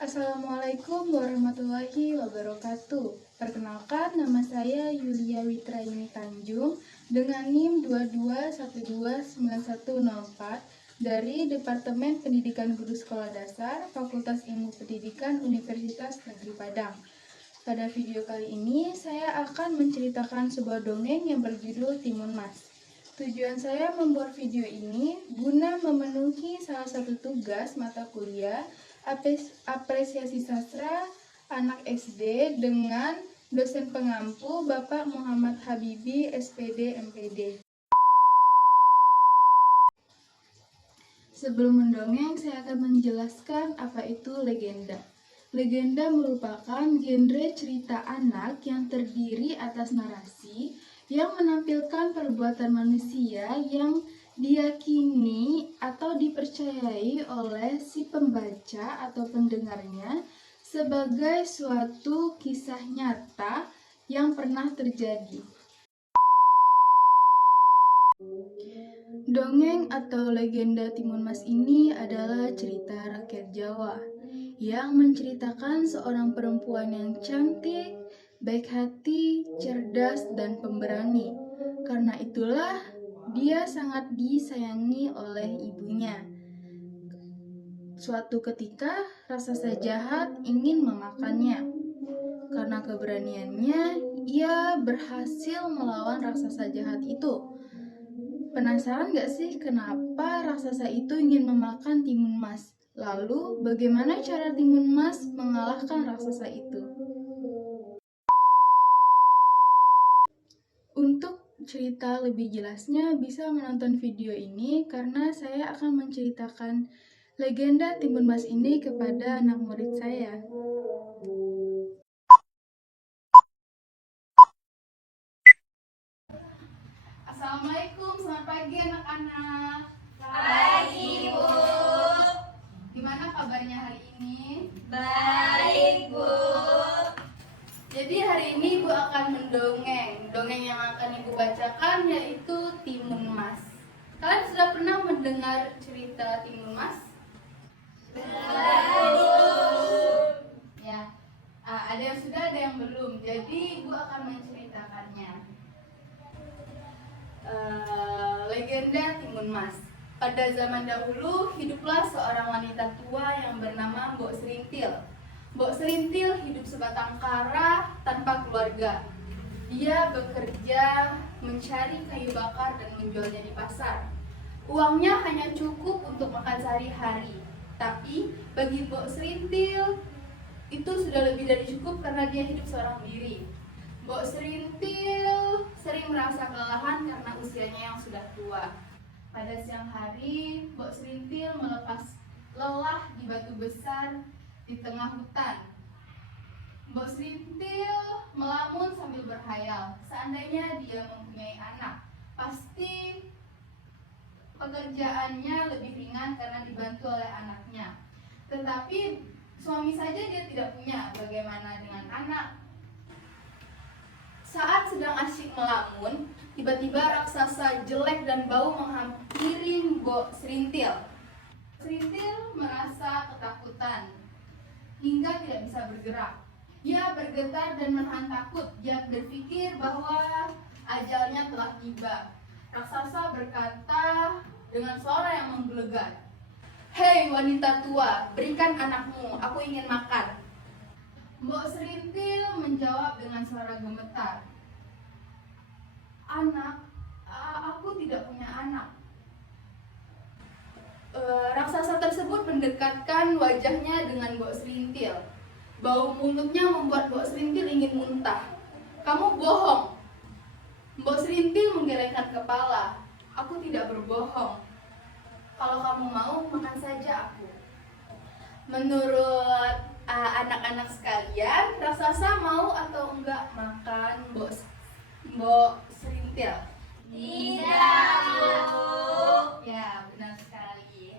Assalamualaikum warahmatullahi wabarakatuh. Perkenalkan, nama saya Yulia Witraini Tanjung dengan NIM 22129104 dari Departemen Pendidikan Guru Sekolah Dasar, Fakultas Ilmu Pendidikan Universitas Negeri Padang. Pada video kali ini, saya akan menceritakan sebuah dongeng yang berjudul Timun Mas. Tujuan saya membuat video ini guna memenuhi salah satu tugas mata kuliah apresiasi sastra anak SD dengan dosen pengampu Bapak Muhammad Habibi, SPD, MPD. Sebelum mendongeng, saya akan menjelaskan apa itu legenda. Legenda merupakan genre cerita anak yang terdiri atas narasi yang menampilkan perbuatan manusia yang diyakini atau dipercayai oleh si pembaca atau pendengarnya sebagai suatu kisah nyata yang pernah terjadi. Dongeng atau legenda Timun Mas ini adalah cerita rakyat Jawa yang menceritakan seorang perempuan yang cantik, baik hati, cerdas, dan pemberani. Karena itulah dia sangat disayangi oleh ibunya. Suatu ketika, raksasa jahat ingin memakannya. Karena keberaniannya, ia berhasil melawan raksasa jahat itu. Penasaran gak sih kenapa raksasa itu ingin memakan Timun Mas? Lalu, bagaimana cara Timun Mas mengalahkan raksasa itu? Untuk cerita lebih jelasnya bisa menonton video ini karena saya akan menceritakan legenda Timun Mas ini kepada anak murid saya. Assalamualaikum, selamat pagi anak-anak. Pagi, Bu. Gimana kabarnya hari ini? Baik, Bu. Jadi hari ini Ibu akan mendongeng. Dongeng yang akan Ibu bacakan yaitu Timun Mas. Kalian sudah pernah mendengar cerita Timun Mas? Belum. Ya, ada yang sudah, ada yang belum. Jadi Ibu akan menceritakannya. Legenda Timun Mas. Pada zaman dahulu hiduplah seorang wanita tua yang bernama Mbok Serintil. Mbok Serintil hidup sebatang kara tanpa keluarga. Dia bekerja mencari kayu bakar dan menjualnya di pasar. Uangnya hanya cukup untuk makan sehari-hari. Tapi bagi Mbok Serintil itu sudah lebih dari cukup karena dia hidup seorang diri. Mbok Serintil sering merasa kelelahan karena usianya yang sudah tua. Pada siang hari, Mbok Serintil melepas lelah di batu besar di tengah hutan. Mbok Serintil melamun sambil berhayal. Seandainya dia mempunyai anak, pasti pekerjaannya lebih ringan karena dibantu oleh anaknya. Tetapi suami saja dia tidak punya, bagaimana dengan anak? Saat sedang asyik melamun, tiba-tiba raksasa jelek dan bau menghampiri Mbok Serintil. Serintil merasa ketakutan hingga tidak bisa bergerak. Dia bergetar dan menahan takut. Dia berpikir bahwa ajalnya telah tiba. Raksasa berkata dengan suara yang menggelegar, "Hei wanita tua, berikan anakmu, aku ingin makan." Mbok Serintil menjawab dengan suara gemetar, "Anak, aku tidak punya anak." Raksasa tersebut mendekatkan wajahnya dengan Mbok Serintil. Bau mulutnya membuat Mbok Serintil ingin muntah. "Kamu bohong." Mbok Serintil menggelengkan kepala. "Aku tidak berbohong. Kalau kamu mau, makan saja aku." Menurut anak-anak sekalian, raksasa mau atau enggak makan Mbok Serintil? Tidak, Bu. Ya, benar sekali.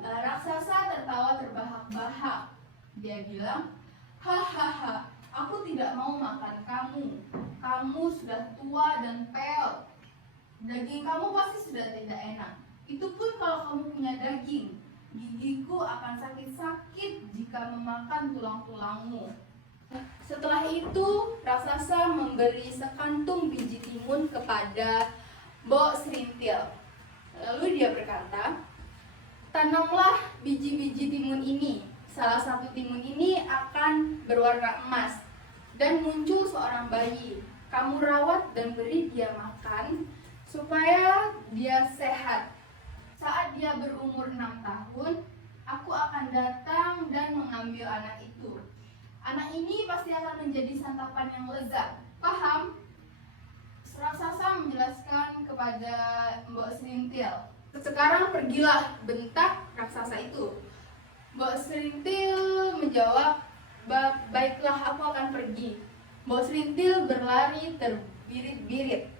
Raksasa tertawa terbahak-bahak. Dia bilang, "Hahaha, aku tidak mau makan kamu. Kamu sudah tua dan peot. Daging kamu pasti sudah tidak enak. Itu pun kalau kamu punya daging. Gigiku akan sakit-sakit jika akan memakan tulang-tulangmu. Setelah itu, raksasa memberi sekantung biji timun kepada Mbok Serintil. Lalu dia berkata, tanamlah biji-biji timun ini. Salah satu timun ini akan berwarna emas dan muncul seorang bayi. Kamu rawat dan beri dia makan supaya dia sehat. Saat dia berumur 6 tahun, aku akan datang dan mengambil anak itu. Anak ini pasti akan menjadi santapan yang lezat. Paham? Raksasa menjelaskan kepada Mbok Serintil. Sekarang pergilah, bentak raksasa itu. Mbok Serintil menjawab, baiklah, aku akan pergi. Mbok Serintil berlari terbirit-birit.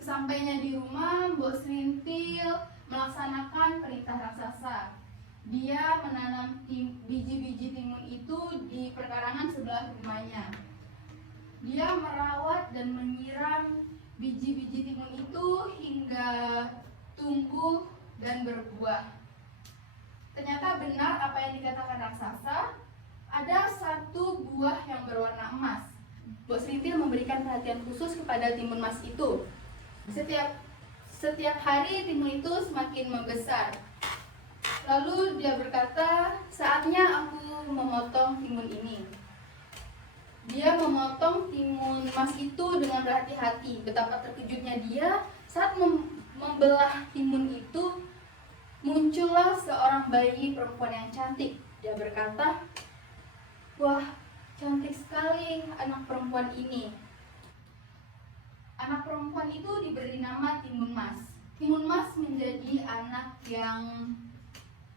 Sesampainya di rumah, Mbok Serintil melaksanakan perintah raksasa. Dia menanam biji-biji timun itu di perkarangan sebelah rumahnya. Dia merawat dan menyiram biji-biji timun itu hingga tumbuh dan berbuah. Ternyata benar apa yang dikatakan raksasa, ada satu buah yang berwarna emas. Mbok Serintil memberikan perhatian khusus kepada timun emas itu. Setiap hari timun itu semakin membesar. Lalu dia berkata, saatnya aku memotong timun ini. Dia memotong timun emas itu dengan berhati-hati. Betapa terkejutnya dia saat membelah timun itu, muncullah seorang bayi perempuan yang cantik. Dia berkata, wah, cantik sekali anak perempuan ini. Anak perempuan itu diberi nama Timun Mas. Timun Mas menjadi anak yang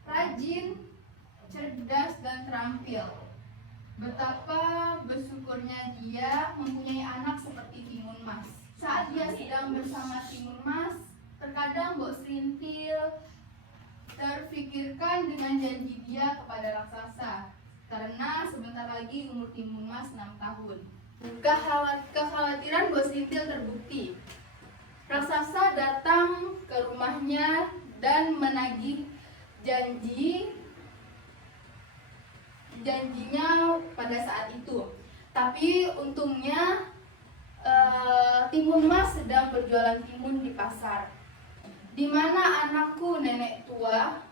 rajin, cerdas, dan terampil. Betapa bersyukurnya dia mempunyai anak seperti Timun Mas. Saat dia sedang bersama Timun Mas, terkadang Mbok Serintil terfikirkan dengan janji dia kepada raksasa, karena sebentar lagi umur Timun Mas 6 tahun. Kekhawatiran Mbok Serintil terbukti. Raksasa datang ke rumahnya dan menagih janjinya pada saat itu. Tapi untungnya Timun Mas sedang berjualan timun di pasar. Di mana anakku, nenek tua?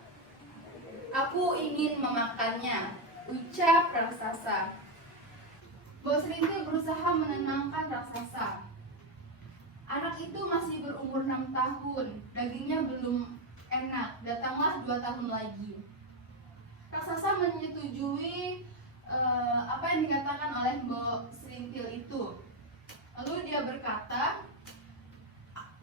Aku ingin memakannya, ucap raksasa. Mbok Serintil berusaha menenangkan raksasa. Anak itu masih berumur 6 tahun, dagingnya belum enak, datanglah 2 tahun lagi. Raksasa menyetujui apa yang dikatakan oleh Mbok Serintil itu. Lalu dia berkata,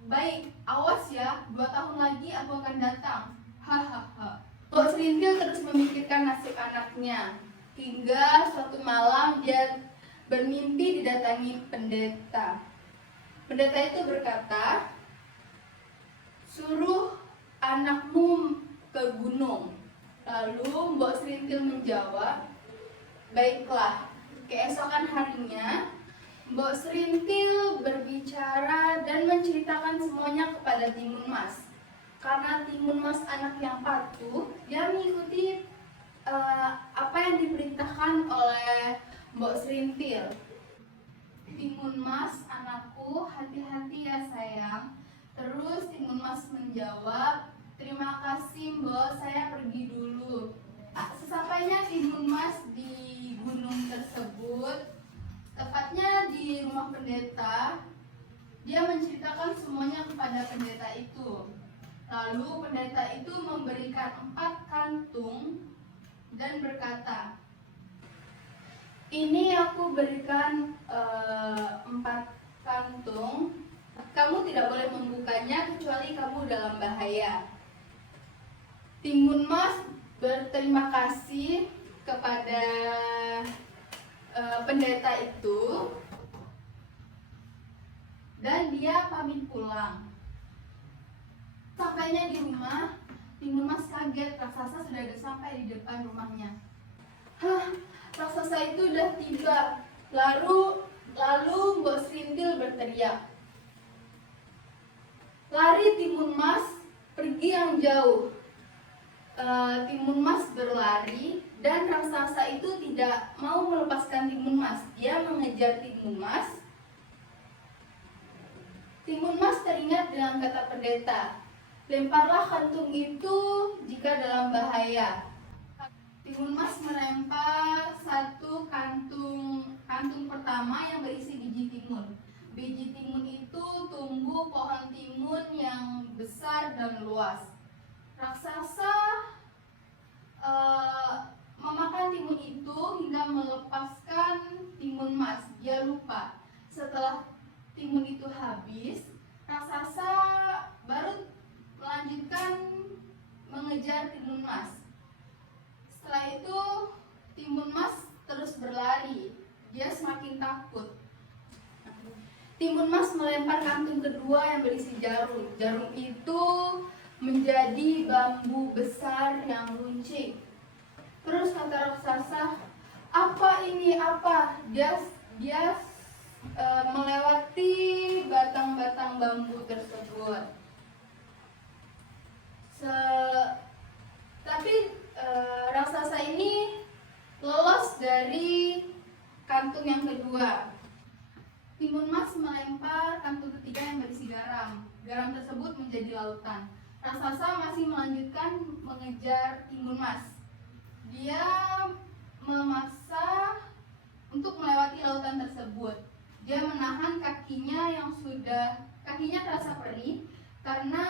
baik, awas ya, 2 tahun lagi aku akan datang. Hahaha. Mbok Serintil terus memikirkan nasib anaknya. Hingga suatu malam dia bermimpi didatangi pendeta. Pendeta itu berkata, suruh anakmu ke gunung. Lalu Mbok Serintil menjawab, baiklah. Keesokan harinya, Mbok Serintil berbicara dan menceritakan semuanya kepada Timun Mas. Karena Timun Mas anak yang patuh, dia mengikuti apa yang diperintahkan oleh Mbok Serintil. Timun Mas, anakku, hati-hati ya sayang. Terus Timun Mas menjawab, terima kasih Mbok, saya pergi dulu. Sesampainya Timun Mas di gunung tersebut, tepatnya di rumah pendeta, dia menceritakan semuanya kepada pendeta itu. Lalu pendeta itu memberikan 4 kantung dan berkata, ini aku berikan 4 kantung. Kamu tidak boleh membukanya kecuali kamu dalam bahaya. Timun Mas berterima kasih kepada pendeta itu dan dia pamit pulang. Sampainya di rumah, Timun Mas kaget, raksasa sudah sampai di depan rumahnya. Hah, raksasa itu udah tiba. Lalu Mbok Serintil berteriak. Lari Timun Mas, pergi yang jauh. Timun Mas berlari Dan raksasa itu tidak mau melepaskan Timun Mas. Dia mengejar Timun Mas. Timun Mas teringat dengan kata pendeta, "Lemparlah kantung itu jika dalam bahaya." Timun Mas melempar satu kantung pertama yang berisi biji timun. Biji timun itu tumbuh pohon timun yang besar dan luas. Raksasa memakan timun itu hingga melepaskan Timun Mas. Dia lupa. Setelah timun itu habis, raksasa baru melanjutkan mengejar Timun Mas. Setelah itu Timun Mas terus berlari. Dia semakin takut. Timun Mas melempar kantung kedua yang berisi jarum. Jarum itu menjadi bambu besar yang runcing. Terus kata raksasa, "Apa ini? Apa?" Dia melewati batang-batang bambu tersebut. Tapi raksasa ini lolos dari kantung yang kedua. Timun Mas melempar kantung ketiga yang berisi garam. Garam tersebut menjadi lautan. Raksasa masih melanjutkan mengejar Timun Mas. Dia memaksa untuk melewati lautan tersebut. Dia menahan kakinya terasa perih karena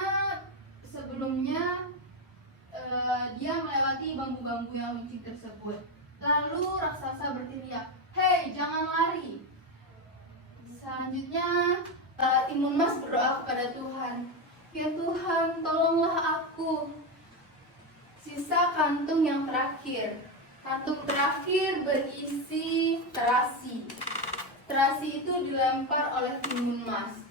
sebelumnya dia melewati bambu-bambu yang runcing tersebut. Lalu raksasa berteriak, "Hei, jangan lari!" Selanjutnya Timun Mas berdoa kepada Tuhan, "Ya Tuhan, tolonglah aku." Sisa kantung yang terakhir. Kantung terakhir berisi terasi. Terasi itu dilempar oleh Timun Mas.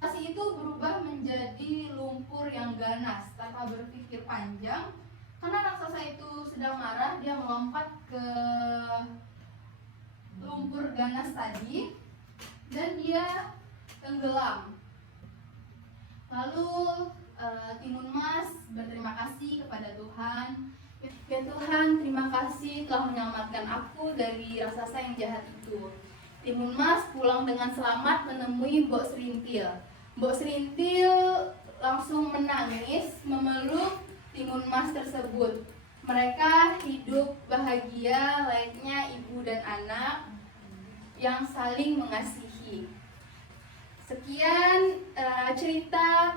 Terasi itu berubah menjadi lumpur yang ganas. Tanpa berpikir panjang, karena raksasa itu sedang marah, dia melompat ke lumpur ganas tadi dan dia tenggelam. Lalu Timun Mas berterima kasih kepada Tuhan. "Ya Tuhan, terima kasih telah menyelamatkan aku dari raksasa yang jahat itu." Timun Mas pulang dengan selamat menemui Mbok Serintil. Mbok Serintil langsung menangis memeluk Timun Mas tersebut. Mereka hidup bahagia layaknya ibu dan anak yang saling mengasihi. Sekian cerita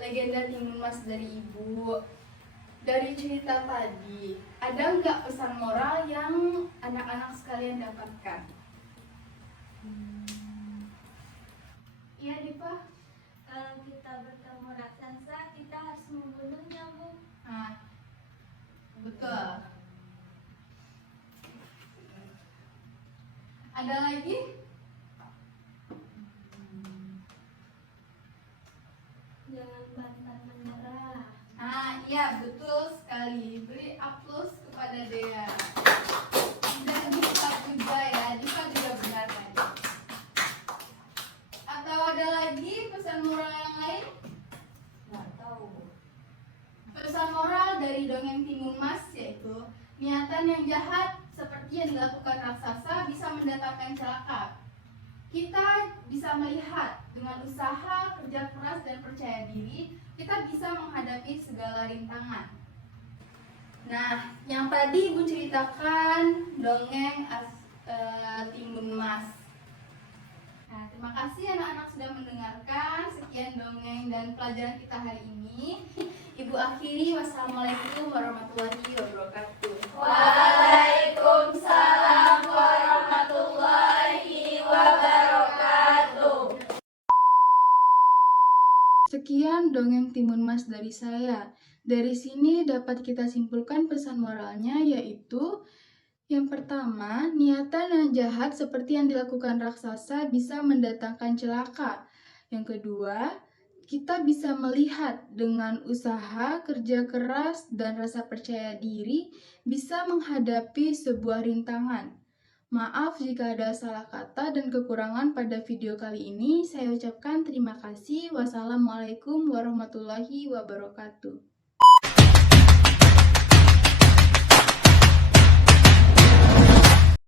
legenda Timun Mas dari Ibu. Dari cerita tadi, ada nggak pesan moral yang anak-anak sekalian dapatkan? Iya, Dipa? Kalau kita bertemu raksasa, kita harus membunuhnya, Bu. Nah, betul. Ada lagi? Jangan pantang menyerah. Nah, iya, betul sekali. Beri aplaus kepada Dea. Dan Diva juga ya, Diva juga benar tadi. Atau ada lagi pesan moral yang lain? Nggak tahu. Pesan moral dari dongeng Timun Mas yaitu, niatan yang jahat seperti yang dilakukan raksasa bisa mendatangkan celaka. Kita bisa melihat dengan usaha, kerja keras, dan percaya diri, kita bisa menghadapi segala rintangan. Nah, yang tadi Ibu ceritakan dongeng Timun Mas. Nah, terima kasih anak-anak sudah mendengarkan. Sekian dongeng dan pelajaran kita hari ini. Ibu akhiri, wassalamualaikum warahmatullahi wabarakatuh. Waalaikumsalam warahmatullahi wabarakatuh. Sekian dongeng Timun Mas dari saya. Dari sini dapat kita simpulkan pesan moralnya, yaitu yang pertama, niatan yang jahat seperti yang dilakukan raksasa bisa mendatangkan celaka. Yang kedua, kita bisa melihat dengan usaha, kerja keras, dan rasa percaya diri bisa menghadapi sebuah rintangan. Maaf jika ada salah kata dan kekurangan pada video kali ini. Saya ucapkan terima kasih. Wassalamualaikum warahmatullahi wabarakatuh.